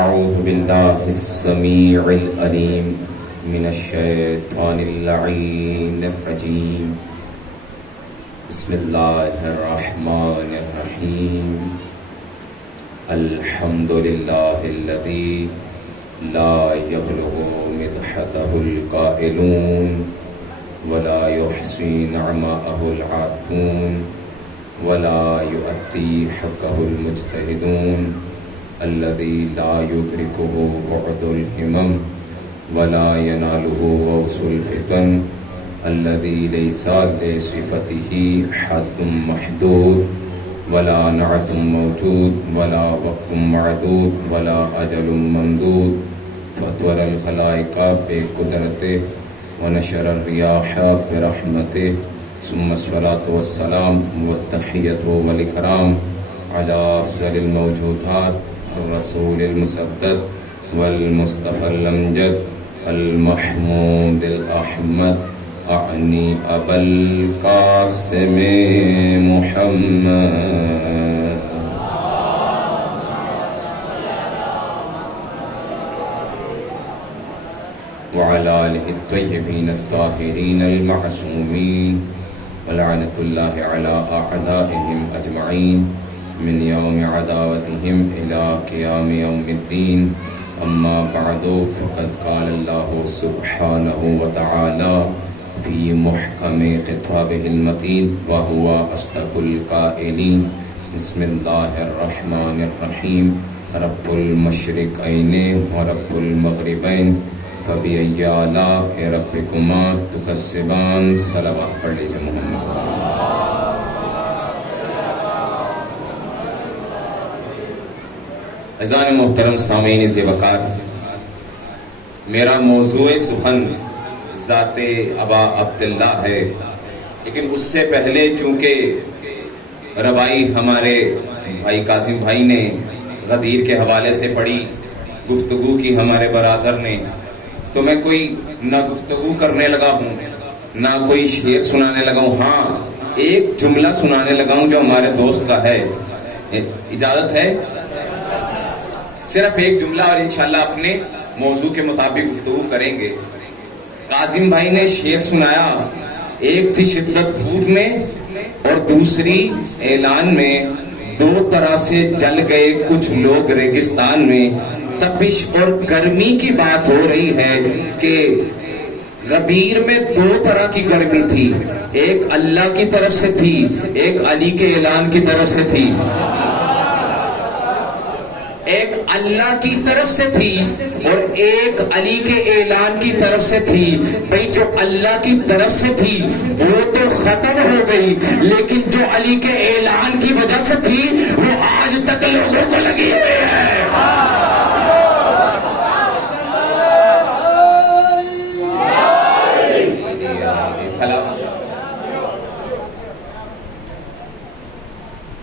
أعوذ بالله السميع العليم من الشيطان اللعين الرجيم. بسم الله الرحمن الرحيم. الحمد لله الذي لا يبلغ مدحته القائلون ولا يحصي نعماءه العادون ولا يؤدي حقه المجتهدون الذي لا يدركه بعد الهمم ولا يناله غوص الفتن الذي ليس لصفته حد محدود ولا نعت موجود ولا وقت معدود ولا أجل ممدود فطور الخلائق بقدرته ونشر الرياح برحمته ثم الصلاة والسلام والتحية والإكرام على أفضل الموجودات الرسول المسدد والمصطفى الأمجد المحمود الأحمد أعني أبا القاسم محمد وعلى آله الطيبين الطاهرين المعصومين ولعنة الله على أعدائهم أجمعين من يوم عداوتهم إلى قيام يوم الدين. أما بعد فقد قال الله سبحانه وتعالى في محكم خطابه المتين وهو أصدق القائلين. بسم الله الرحمن الرحيم. رب المشرقين ورب المغربين فبأي آلاء ربكما تكذبان. صلوات پڑھ لیجیے محمد. عزیزان محترم سامعین ذوقار، میرا موضوع سخن ذات ابا عبداللہ ہے، لیکن اس سے پہلے چونکہ ربائی ہمارے بھائی قاسم بھائی نے غدیر کے حوالے سے پڑھی، گفتگو کی ہمارے برادر نے، تو میں کوئی نہ گفتگو کرنے لگا ہوں نہ کوئی شعر سنانے لگا ہوں. ہاں، ایک جملہ سنانے لگا ہوں جو ہمارے دوست کا ہے. اجازت ہے؟ صرف ایک جملہ، اور انشاءاللہ اپنے موضوع کے مطابق گفتگو کریں گے. قاسم بھائی نے شعر سنایا، ایک تھی شدت دھوپ میں اور دوسری اعلان میں، دو طرح سے جل گئے کچھ لوگ ریگستان میں. تپش اور گرمی کی بات ہو رہی ہے کہ غدیر میں دو طرح کی گرمی تھی، ایک اللہ کی طرف سے تھی، ایک علی کے اعلان کی طرف سے تھی. ایک اللہ کی طرف سے تھی اور ایک علی کے اعلان کی طرف سے تھی. بھئی جو اللہ کی طرف سے تھی وہ تو ختم ہو گئی، لیکن جو علی کے اعلان کی وجہ سے تھی وہ آج تک لوگوں کو لگی ہوئی ہے. سلام.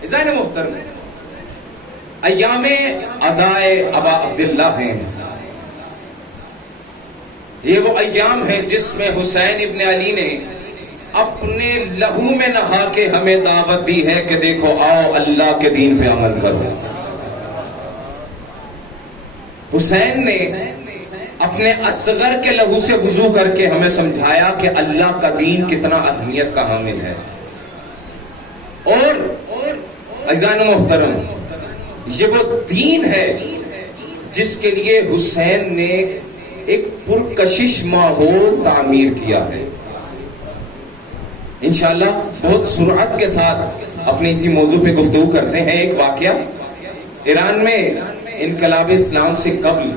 عزیزان محترم، ایام عزائے ابا عبداللہ ہیں. یہ وہ ایام ہیں جس میں حسین ابن علی نے اپنے لہو میں نہا کے ہمیں دعوت دی ہے کہ دیکھو آؤ اللہ کے دین پہ عمل کرو. حسین نے اپنے اصغر کے لہو سے وضو کر کے ہمیں سمجھایا کہ اللہ کا دین کتنا اہمیت کا حامل ہے. اور عزیزان محترم، یہ وہ دین ہے جس کے لیے حسین نے ایک پرکشش ماحول تعمیر کیا ہے. انشاءاللہ بہت سرعت کے ساتھ اپنے اسی موضوع پہ گفتگو کرتے ہیں. ایک واقعہ، ایران میں انقلاب اسلام سے قبل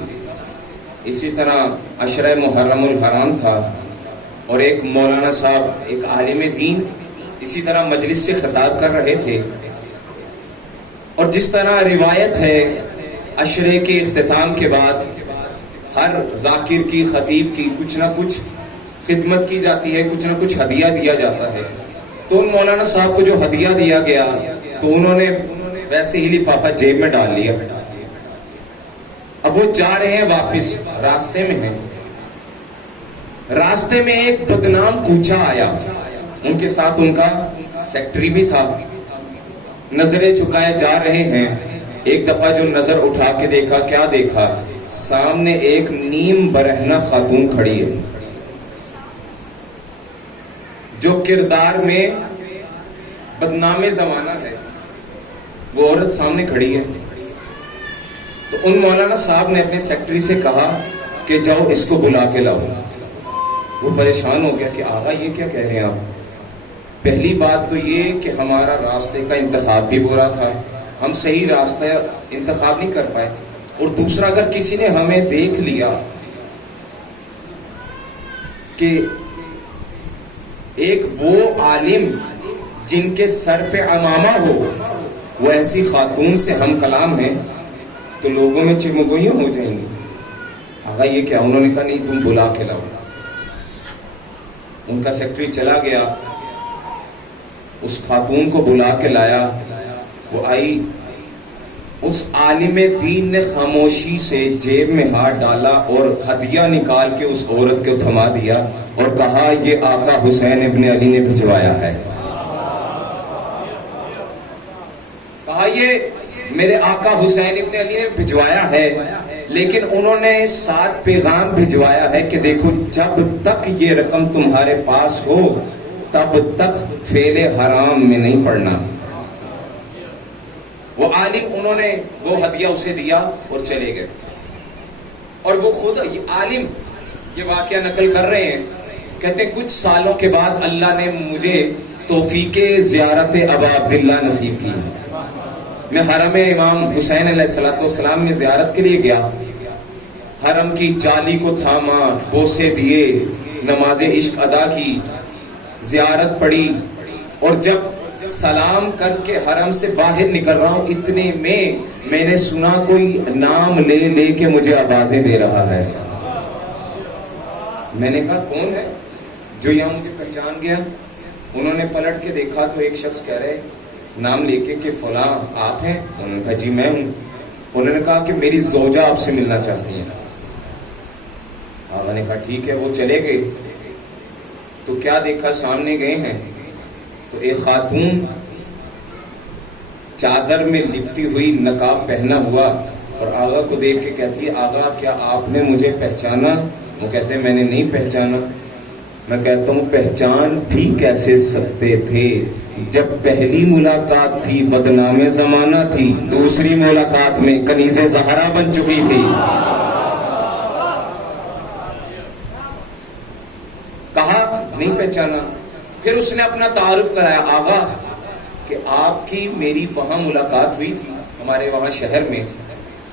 اسی طرح عشرہ محرم الحرام تھا، اور ایک مولانا صاحب، ایک عالم دین اسی طرح مجلس سے خطاب کر رہے تھے. اور جس طرح روایت ہے عشرے کے اختتام کے بعد ہر ذاکر کی، خطیب کی کچھ نہ کچھ خدمت کی جاتی ہے، کچھ نہ کچھ ہدیہ دیا جاتا ہے. تو ان مولانا صاحب کو جو ہدیہ دیا گیا تو انہوں نے ویسے ہی لفافہ جیب میں ڈال لیا. اب وہ جا رہے ہیں واپس، راستے میں ہیں. راستے میں ایک بدنام کوچا آیا، ان کے ساتھ ان کا سیکٹری بھی تھا. نظریں جھکائے جا رہے ہیں ایک دفعہ جو نظر اٹھا کے دیکھا، کیا دیکھا؟ سامنے ایک نیم برہنہ خاتون کھڑی ہے جو کردار میں بدنام زمانہ ہے، وہ عورت سامنے کھڑی ہے۔ تو ان مولانا صاحب نے اپنے سیکرٹری سے کہا کہ جاؤ اس کو بلا کے لاؤ۔ وہ پریشان ہو گیا کہ آغا یہ کیا کہہ رہے ہیں آپ؟ پہلی بات تو یہ کہ ہمارا راستے کا انتخاب بھی برا تھا، ہم صحیح راستہ انتخاب نہیں کر پائے، اور دوسرا اگر کسی نے ہمیں دیکھ لیا کہ ایک وہ عالم جن کے سر پہ عمامہ ہو وہ ایسی خاتون سے ہم کلام ہیں تو لوگوں میں چمگوئیاں ہو جائیں گی۔ آغا یہ کیا؟ انہوں نے کہا نہیں تم بلا کے لاؤ۔ ان کا سیکرٹری چلا گیا، اس خاتون کو بلا کے لایا، وہ آئی، اس عالم دین نے خاموشی سے جیب میں ہاتھ ڈالا اور ہدیہ نکال کے اس عورت کو تھما دیا اور کہا یہ آقا حسین ابن علی نے بھجوایا ہے، کہا یہ میرے آقا حسین ابن علی نے بھجوایا ہے، لیکن انہوں نے ساتھ پیغام بھجوایا ہے کہ دیکھو جب تک یہ رقم تمہارے پاس ہو تب تک فعل حرام میں نہیں پڑنا۔ وہ عالم، انہوں نے وہ ہدیہ اسے دیا اور چلے گئے، اور وہ خود عالم یہ واقعہ نقل کر رہے ہیں، کہتے ہیں کچھ سالوں کے بعد اللہ نے مجھے توفیق زیارت ابا عبداللہ نصیب کی۔ میں حرم امام حسین علیہ السلام میں زیارت کے لیے گیا، حرم کی جالی کو تھاما، بوسے دیے، نماز عشق ادا کی، زیارت پڑھی، اور جب سلام کر کے حرم سے باہر نکل رہا ہوں اتنے میں نے سنا کوئی نام لے لے کے مجھے آوازیں دے رہا ہے۔ میں نے کہا کون ہے جو یہاں مجھے پہچان گیا؟ انہوں نے پلٹ کے دیکھا تو ایک شخص کہہ رہے نام لے کے کہ فلاں آپ ہیں؟ انہوں نے کہا جی میں ہوں۔ انہوں نے کہا کہ میری زوجہ آپ سے ملنا چاہتی ہیں۔ آقا نے کہا ٹھیک ہے، وہ چلے گئے تو کیا دیکھا؟ سامنے گئے ہیں تو ایک خاتون چادر میں لپٹی ہوئی، نقاب پہنا ہوا، اور آغا کو دیکھ کے کہتی ہے آغا کیا آپ نے مجھے پہچانا؟ وہ کہتے ہیں میں نے نہیں پہچانا۔ میں کہتا ہوں پہچان بھی کیسے سکتے تھے جب پہلی ملاقات تھی بدنام زمانہ تھی، دوسری ملاقات میں کنیز زہرا بن چکی تھی۔ کہا نہیں پہچانا۔ پھر اس نے اپنا تعارف کرایا، آغا کہ آپ کی میری وہاں ملاقات ہوئی تھی ہمارے وہاں شہر میں،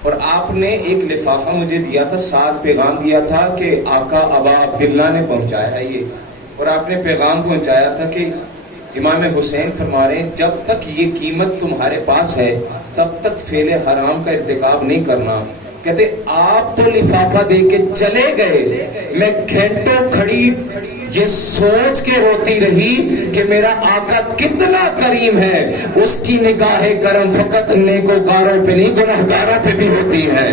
اور آپ نے ایک لفافہ مجھے دیا تھا، ساتھ پیغام دیا تھا کہ آقا ابا عبداللہ نے پہنچایا ہے یہ، اور آپ نے پیغام پہنچایا تھا کہ امام حسین فرما رہے ہیں جب تک یہ قیمت تمہارے پاس ہے تب تک فعل حرام کا ارتکاب نہیں کرنا۔ کہتے آپ تو لفافہ دے کے چلے گئے، میں گھنٹوں کھڑی یہ سوچ کے روتی رہی کہ میرا آقا کتنا کریم ہے، اس کی نگاہ کرم فقط نیکوکاروں پہ نہیں گناہگاروں پہ بھی ہوتی ہے۔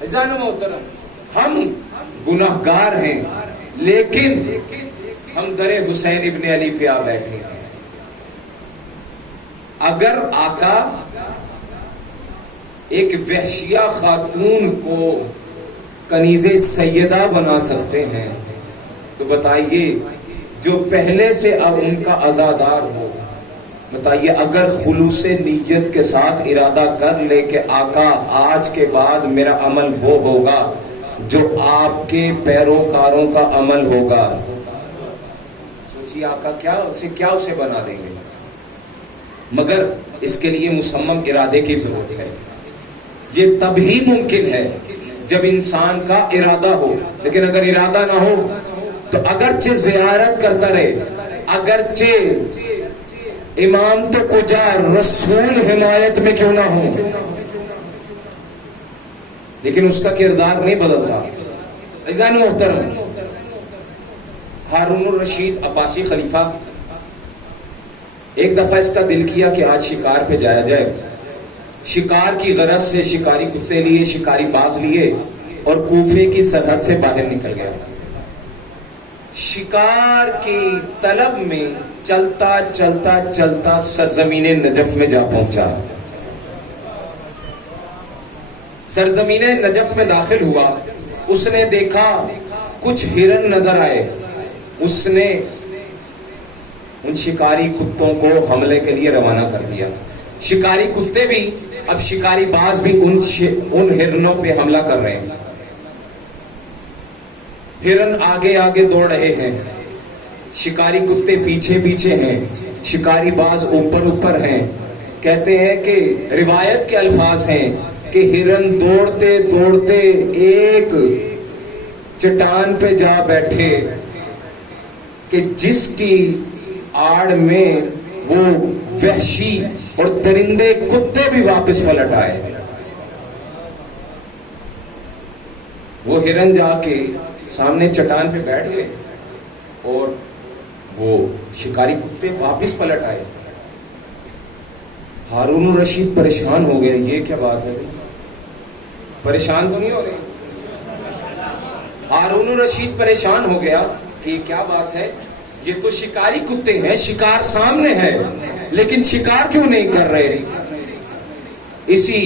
عزیزان محترم، ہم گناہگار ہیں لیکن ہم در حسین ابن علی پہ آ بیٹھے ہیں۔ اگر آقا ایک وحشیہ خاتون کو کنیز سیدہ بنا سکتے ہیں تو بتائیے جو پہلے سے اب ان کا عزادار ہو، بتائیے اگر خلوص نیت کے ساتھ ارادہ کر لے کہ آقا آج کے بعد میرا عمل وہ ہوگا جو آپ کے پیروکاروں کا عمل ہوگا، سوچیے آقا کیا اسے بنا دیں گے۔ مگر اس کے لیے مصمم ارادے کی ضرورت ہے۔ یہ تب ہی ممکن ہے جب انسان کا ارادہ ہو، لیکن اگر ارادہ نہ ہو تو اگرچہ زیارت کرتا رہے، اگرچہ امام تو کجا رسول حمایت میں کیوں نہ ہو، لیکن اس کا کردار نہیں بدلتا۔ عزیزان محترم، ہارون الرشید عباسی خلیفہ ایک دفعہ اس کا دل کیا کہ آج شکار پہ جایا جائے۔ شکار کی غرض سے شکاری کتے لیے، شکاری باز لیے اور کوفے کی سرحد سے باہر نکل گیا۔ شکار کی طلب میں چلتا چلتا چلتا سرزمین نجف میں جا پہنچا. سرزمین نجف میں داخل ہوا. اس نے دیکھا کچھ ہرن نظر آئے. اس نے ان شکاری کتوں کو حملے کے لیے روانہ کر دیا. شکاری کتے بھی اب شکاری باز بھی ان ہرنوں پہ حملہ کر رہے ہیں. ہرن آگے آگے دوڑ رہے ہیں, شکاری کتے پیچھے پیچھے ہیں, شکاری باز اوپر اوپر ہیں. کہتے ہیں کہ روایت کے الفاظ ہیں کہ ہرن دوڑتے دوڑتے ایک چٹان پہ جا بیٹھے کہ جس کی آڑ میں وہ وحشی اور درندے کتے بھی واپس پلٹ آئے. وہ ہرن جا کے سامنے چٹان پہ بیٹھ گئے اور وہ شکاری کتے واپس پلٹ آئے. ہارون الرشید پریشان ہو گئے, یہ کیا بات ہے؟ پریشان تو نہیں ہو رہے؟ ہارون الرشید پریشان ہو گیا کہ یہ کیا بات ہے, یہ تو شکاری کتے ہیں, شکار سامنے ہے, لیکن شکار کیوں نہیں کر رہے؟ اسی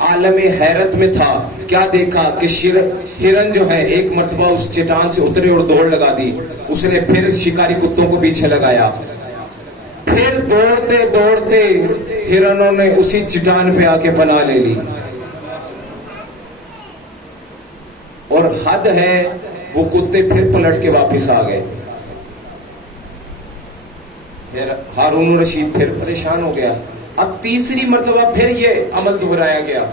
عالم حیرت میں تھا. کیا دیکھا کہ ہرن جو ہے ایک مرتبہ اس چٹان سے اترے اور دوڑ لگا دی. اس نے پھر شکاری کتوں کو پیچھے لگایا. پھر دوڑتے دوڑتے ہرنوں نے اسی چٹان پہ آ کے پناہ لے لی. اور حد ہے وہ کتے پھر پلٹ کے واپس آ گئے. ہارون الرشید پھر پریشان ہو گیا. اب تیسری مرتبہ پھر یہ عمل دہرایا گیا.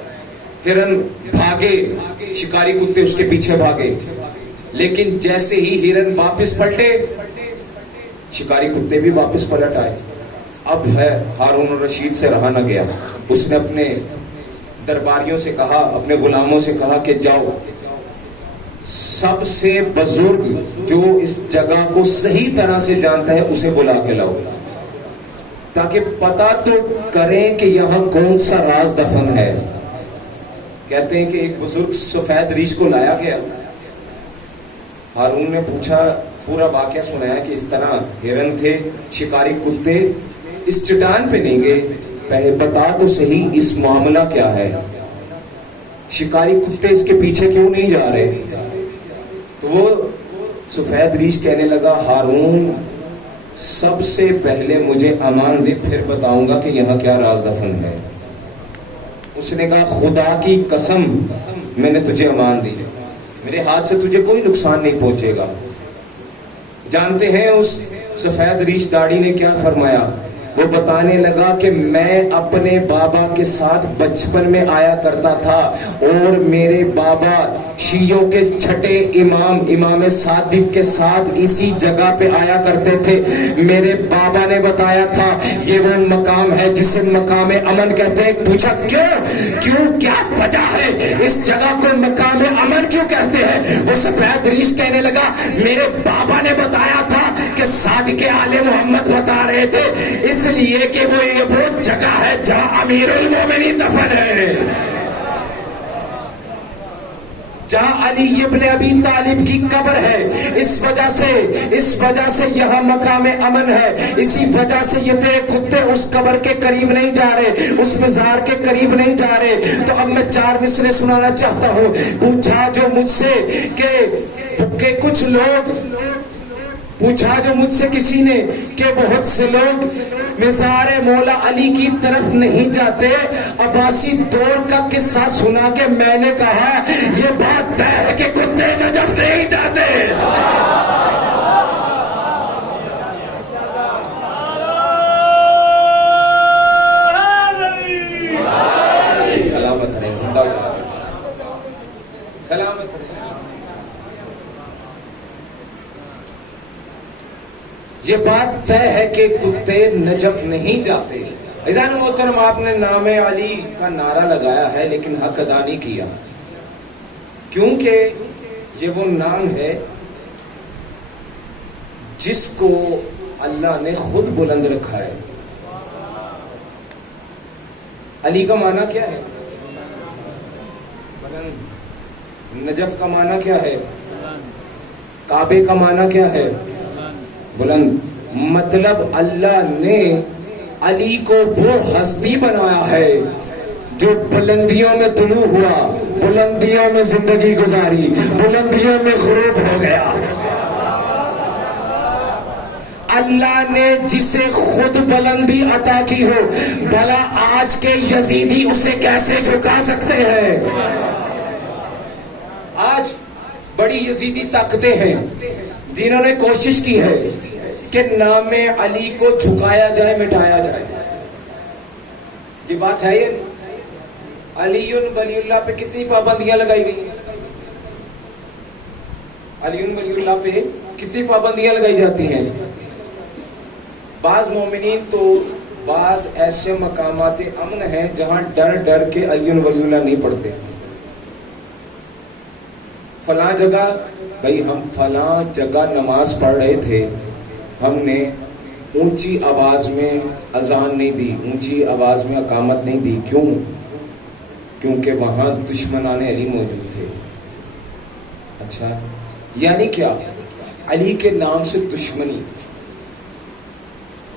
ہرن بھاگے, شکاری کتے اس کے پیچھے بھاگے, لیکن جیسے ہی ہرن واپس پلٹے شکاری کتے بھی واپس پلٹ آئے. اب ہے ہارون الرشید سے رہا نہ گیا. اس نے اپنے درباریوں سے کہا, اپنے غلاموں سے کہا کہ جاؤ, سب سے بزرگ جو اس جگہ کو صحیح طرح سے جانتا ہے اسے بلا کے لاؤ, تاکہ پتا تو کریں کہ یہاں کون سا راز دفن ہے. کہتے ہیں کہ ایک بزرگ سفید ریش کو لایا گیا. ہارون نے پوچھا, پورا واقعہ سنایا کہ اس طرح ہرن تھے, شکاری کتے اس چٹان پہ نہیں گئے, پہلے بتا تو صحیح اس معاملہ کیا ہے, شکاری کتے اس کے پیچھے کیوں نہیں جا رہے؟ تو وہ سفید ریش کہنے لگا, ہارون سب سے پہلے مجھے امان دے, پھر بتاؤں گا کہ یہاں کیا راز دفن ہے. اس نے کہا, خدا کی قسم میں نے تجھے امان دی, میرے ہاتھ سے تجھے کوئی نقصان نہیں پہنچے گا. جانتے ہیں اس سفید ریش داڑھی نے کیا فرمایا؟ وہ بتانے لگا کہ میں اپنے بابا کے ساتھ بچپن میں آیا کرتا تھا, اور میرے بابا شیعوں کے چھٹے امام امام صادق کے ساتھ اسی جگہ پہ آیا کرتے تھے. میرے بابا نے بتایا تھا یہ وہ مقام ہے جسے مقام امن کہتے ہیں. پوچھا کیوں کیا وجہ ہے اس جگہ کو مقام امن کیوں کہتے ہیں؟ وہ سفید ریش کہنے لگا, میرے بابا نے بتایا تھا کہ صادق آل محمد بتا رہے تھے, اس لیے کہ وہ جگہ ہے جہاں امیر المومنین دفن ہے, جہاں علی ابن ابی طالب کی قبر ہے. اس وجہ سے یہاں مقام امن ہے. اسی وجہ سے یہ تیرے کتے اس قبر کے قریب نہیں جا رہے, اس مزار کے قریب نہیں جا رہے. تو اب میں 4 مصرے سنانا چاہتا ہوں. پوچھا جو مجھ سے کہ کچھ لوگ پوچھا جو مجھ سے کسی نے کہ بہت سے لوگ مزار مولا علی کی طرف نہیں جاتے. عباسی دور کا قصہ سنا کے میں نے کہا یہ بات طے ہے کہ کتے نجف نہیں جاتے. سلامت رہے, زندہ سلامت رہے. یہ بات طے ہے کہ کتے نجف نہیں جاتے. عزیزان محترم, آپ نے نام علی کا نعرہ لگایا ہے لیکن حق ادا نہیں کیا, کیونکہ یہ وہ نام ہے جس کو اللہ نے خود بلند رکھا ہے. علی کا معنی کیا ہے؟ بلند. نجف کا معنی کیا ہے؟ کعبے کا معنی کیا ہے؟ بلند. مطلب اللہ نے علی کو وہ ہستی بنایا ہے جو بلندیوں میں طلوع ہوا، بلندیوں میں زندگی گزاری، بلندیوں میں غروب ہو گیا۔ اللہ نے جسے خود بلندی عطا کی ہو، بھلا آج کے یزیدی اسے کیسے جھکا سکتے ہیں؟ آج بڑی یزیدی طاقتیں ہیں جنہوں نے کوشش کی ہے کہ نام علی کو جھکایا جائے، مٹایا جائے۔ یہ بات ہے یا نہیں؟ علی ولی اللہ پہ کتنی پابندیاں لگائی گئی ہیں؟ علی ولی اللہ پہ کتنی پابندیاں لگائی جاتی ہیں؟ بعض مومنین تو بعض ایسے مقامات امن ہیں جہاں ڈر ڈر کے علی ولی اللہ نہیں پڑھتے۔ فلاں جگہ، بھائی ہم فلاں جگہ نماز پڑھ رہے تھے، ہم نے اونچی آواز میں اذان نہیں دی، اونچی آواز میں اقامت نہیں دی، کیوں؟ کیونکہ وہاں دشمنان علی موجود تھے۔ اچھا، یعنی کیا؟ علی کے نام سے دشمنی۔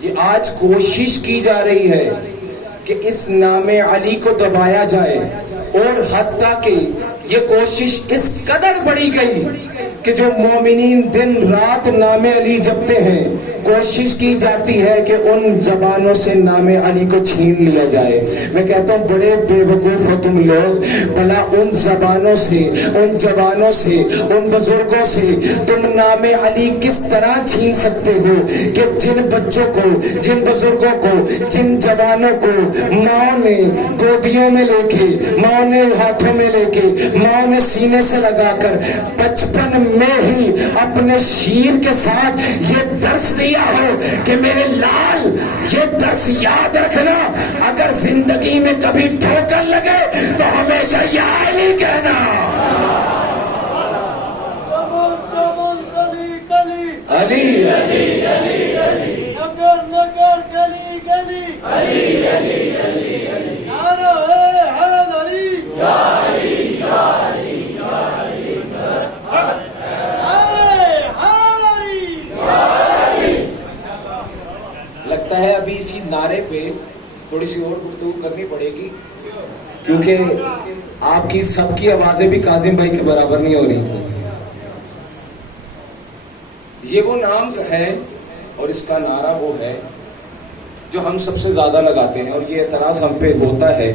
یہ آج کوشش کی جا رہی ہے کہ اس نام علی کو دبایا جائے، اور حتیٰ کہ یہ کوشش اس قدر بڑھی گئی کہ جو مومنین دن رات نام علی جپتے ہیں، کوشش کی جاتی ہے کہ ان زبانوں سے نام علی کو چھین لیا جائے۔ میں کہتا ہوں بڑے بے وقوف ہو تم لوگ، بھلا ان زبانوں سے، ان جوانوں سے، ان بزرگوں سے تم نام علی کس طرح چھین سکتے ہو کہ جن بچوں کو، جن بزرگوں کو، جن جوانوں کو ماں نے گودیوں میں لے کے، ماں نے ہاتھوں میں لے کے، ماں نے سینے سے لگا کر بچپن میں ہی اپنے شیر کے ساتھ یہ درس دیا ہو کہ میرے لال یہ درس یاد رکھنا، اگر زندگی میں کبھی ٹھوکر لگے تو ہمیشہ یا علی کہنا۔ علی علی علی علی، نگر نگر گلی گلی، علی علی علی علی، نعرہ حیدری، یا علی یا علی یا علی، لگتا ہے ابھی اسی نعرے پہ تھوڑی سی اور گفتگو کرنی پڑے گی، کیونکہ آپ کی سب کی آوازیں بھی کاظم بھائی کے برابر نہیں ہو رہی۔ یہ وہ نام ہے اور اس کا نعرہ وہ ہے جو ہم سب سے زیادہ لگاتے ہیں، اور یہ اعتراض ہم پہ ہوتا ہے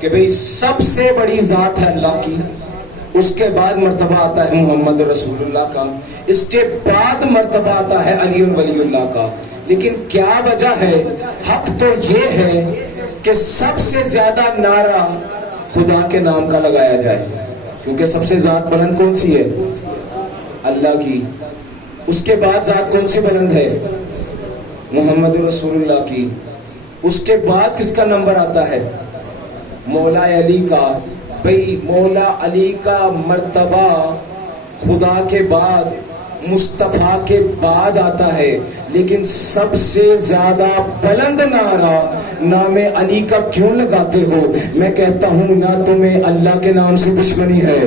کہ بھئی سب سے بڑی ذات ہے اللہ کی، اس کے بعد مرتبہ آتا ہے محمد رسول اللہ کا، اس کے بعد مرتبہ آتا ہے علی ولی اللہ کا۔ لیکن کیا وجہ ہے؟ حق تو یہ ہے کہ سب سے زیادہ نعرہ خدا کے نام کا لگایا جائے، کیونکہ سب سے ذات بلند کون سی ہے؟ اللہ کی۔ اس کے بعد ذات کون سی بلند ہے؟ محمد رسول اللہ کی۔ اس کے بعد کس کا نمبر آتا ہے؟ مولا علی کا۔ بھئی مولا علی کا مرتبہ خدا کے بعد، مصطفیٰ کے بعد آتا ہے، لیکن سب سے زیادہ بلند نعرہ نام علی کا کیوں لگاتے ہو؟ میں کہتا ہوں نہ تمہیں اللہ کے نام سے دشمنی ہے،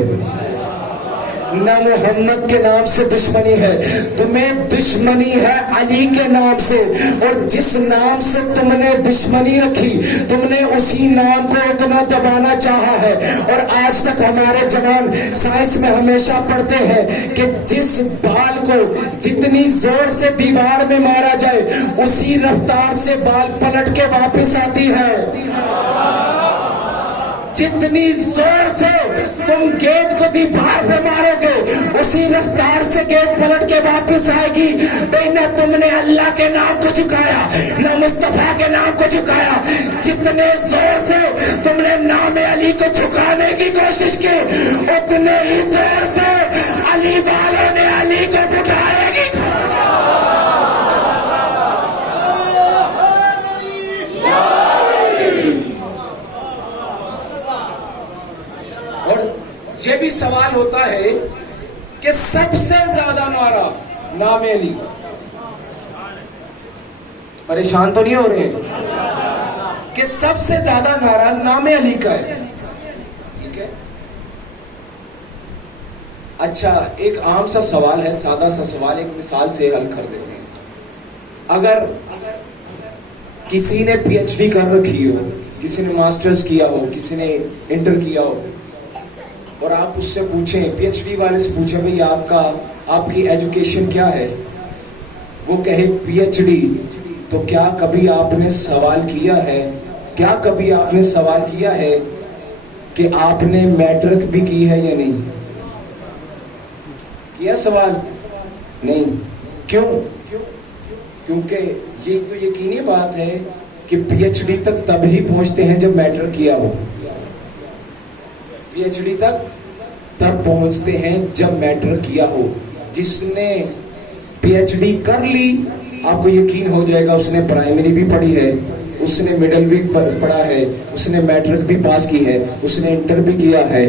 نہ محمد کے نام سے دشمنی ہے، تمہیں دشمنی ہے علی کے نام سے، اور جس نام سے تم نے دشمنی رکھی تم نے اسی نام کو اتنا دبانا چاہا ہے۔ اور آج تک ہمارے جوان سائنس میں ہمیشہ پڑھتے ہیں کہ جس بال کو جتنی زور سے دیوار میں مارا جائے اسی رفتار سے بال پلٹ کے واپس آتی ہے۔ جتنی زور سے تم گیند کو دیوار پہ مارو گے اسی رفتار سے گیند پلٹ کے واپس آئے گی۔ بھئی نہ تم نے اللہ کے نام کو جھکایا نہ مصطفیٰ کے نام کو جھکایا، جتنے زور سے تم نے نام علی کو جھکانے کی کوشش کی اتنے ہی زور سے علی والوں نے علی کو بٹھائے گی۔ یہ بھی سوال ہوتا ہے کہ سب سے زیادہ نعرہ نام علی، پریشان تو نہیں ہو رہے کہ سب سے زیادہ نعرہ نام علی کا ہے؟ ٹھیک ہے، اچھا ایک عام سا سوال ہے، سادہ سا سوال، ایک مثال سے حل کر دیتے ہیں۔ اگر کسی نے پی ایچ ڈی کر رکھی ہو, کسی نے ماسٹرز کیا ہو, کسی نے انٹر کیا ہو, اور آپ اس سے پوچھیں, پی ایچ ڈی والے سے پوچھیں بھئی آپ کی ایجوکیشن کیا ہے, وہ کہے پی ایچ ڈی, تو کیا کبھی آپ نے سوال کیا ہے کہ آپ نے میٹرک بھی کی ہے یا نہیں کیا؟ سوال نہیں. کیوں؟ کیونکہ یہ تو یقینی بات ہے کہ پی ایچ ڈی تک تب ہی پہنچتے ہیں جب میٹرک کیا ہو. پی ایچ ڈی تک تب پہنچتے ہیں جب میٹرک کیا ہو. جس نے پی ایچ ڈی کر لی, آپ کو یقین ہو جائے گا اس نے پرائمری بھی پڑھی ہے, اس نے مڈل بھی پڑھا ہے, اس نے میٹرک بھی پاس کی ہے, اس نے انٹر بھی کیا ہے,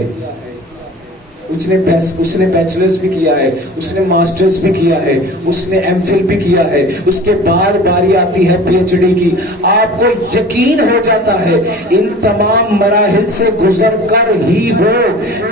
اس نے بیچلرز بھی کیا ہے, اس نے ماسٹرز بھی کیا ہے, اس نے ایم فل بھی کیا ہے. اس کے بعد باری آتی ہے پی ایچ ڈی کی. آپ کو یقین ہو جاتا ہے ان تمام مراحل سے گزر کر ہی وہ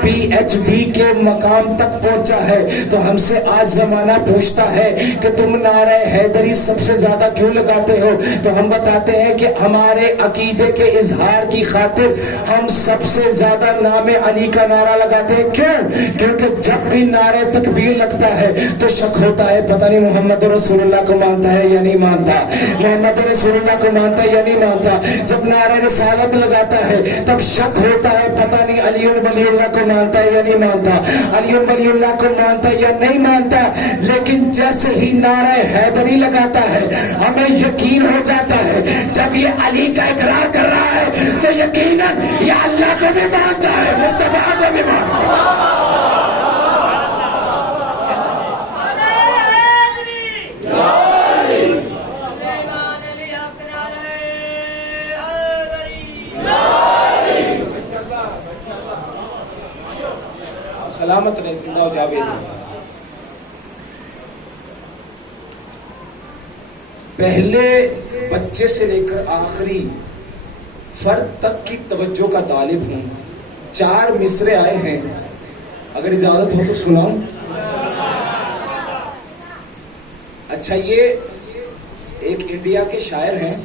پی ایچ ڈی کے مقام تک پہنچا ہے. تو ہم سے آج زمانہ پوچھتا ہے کہ تم نعرہ حیدری سب سے زیادہ کیوں لگاتے ہو, تو ہم بتاتے ہیں کہ ہمارے عقیدے کے اظہار کی خاطر ہم سب سے زیادہ نام علی کا نعرہ لگاتے ہیں. کیوں؟ کیونکہ جب بھی نعرہ تکبیر لگتا ہے تو شک ہوتا ہے پتہ نہیں محمد رسول اللہ کو مانتا ہے یا نہیں مانتا, محمد رسول اللہ کو مانتا ہے یا نہیں مانتا. جب نعرہ رسالت لگاتا ہے تب شک ہوتا ہے پتہ نہیں علی ولی اللہ کو مانتا ہے یا نہیں مانتا, علی ولی اللہ کو مانتا ہے یا نہیں مانتا. لیکن جیسے ہی نعرہ حیدری لگاتا ہے ہمیں یقین ہو جاتا ہے جب یہ علی کا اقرار کر رہا ہے تو یقیناً یہ اللہ کو بھی مانتا ہے, مصطفیٰ کو بھی مانتا ہے. سلامت رہے, زندہ ہو جاوید. پہلے بچے سے لے کر آخری فرد تک کی توجہ کا طالب ہوں. 4 مصرے آئے ہیں, اگر اجازت ہو تو سناؤں. اچھا, یہ ایک انڈیا کے شاعر ہیں,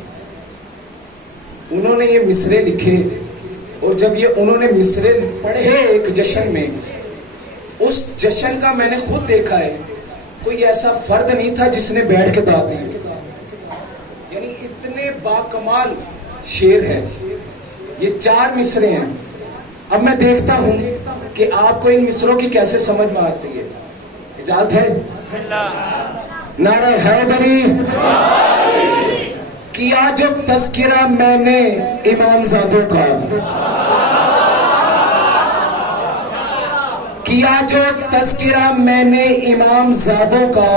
انہوں نے یہ مصرے لکھے, اور جب یہ انہوں نے مصرے پڑھے ایک جشن میں, اس جشن کا میں نے خود دیکھا ہے, کوئی ایسا فرد نہیں تھا جس نے بیٹھ کے داد دی. یعنی اتنے باکمال شعر ہے. یہ 4 مصرے ہیں. اب میں دیکھتا ہوں کہ آپ کو ان مصروں کی کیسے سمجھ میں آتی ہے. اجازت ہے؟ نعرہ حیدری. کیا جو تذکرہ میں نے امام زادوں کا, کیا جو تذکرہ میں نے امام زادوں کا,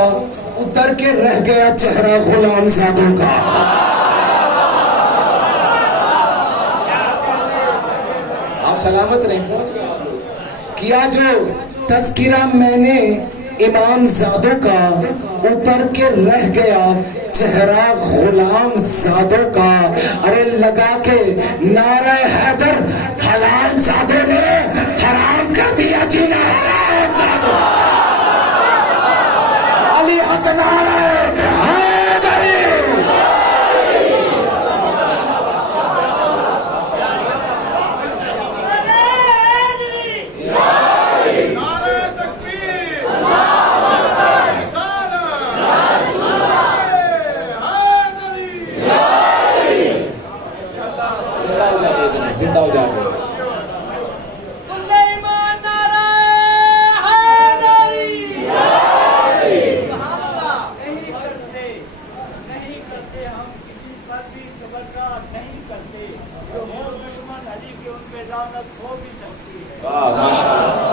اتر کے رہ گیا چہرہ غلام زادوں کا. آپ سلامت رہیں. کیا جو تذکرہ میں نے امام زادوں کا, اتر کے رہ گیا چہرہ غلام زادوں کا. ارے لگا کے نعرہ حیدر حلال زادوں نے حرام کر دیا جینا حرام زادوں. علی حق نعرہ حیدری. زندہ ہو جائے. ہو بھی سکتی ہے. ماشاء اللہ.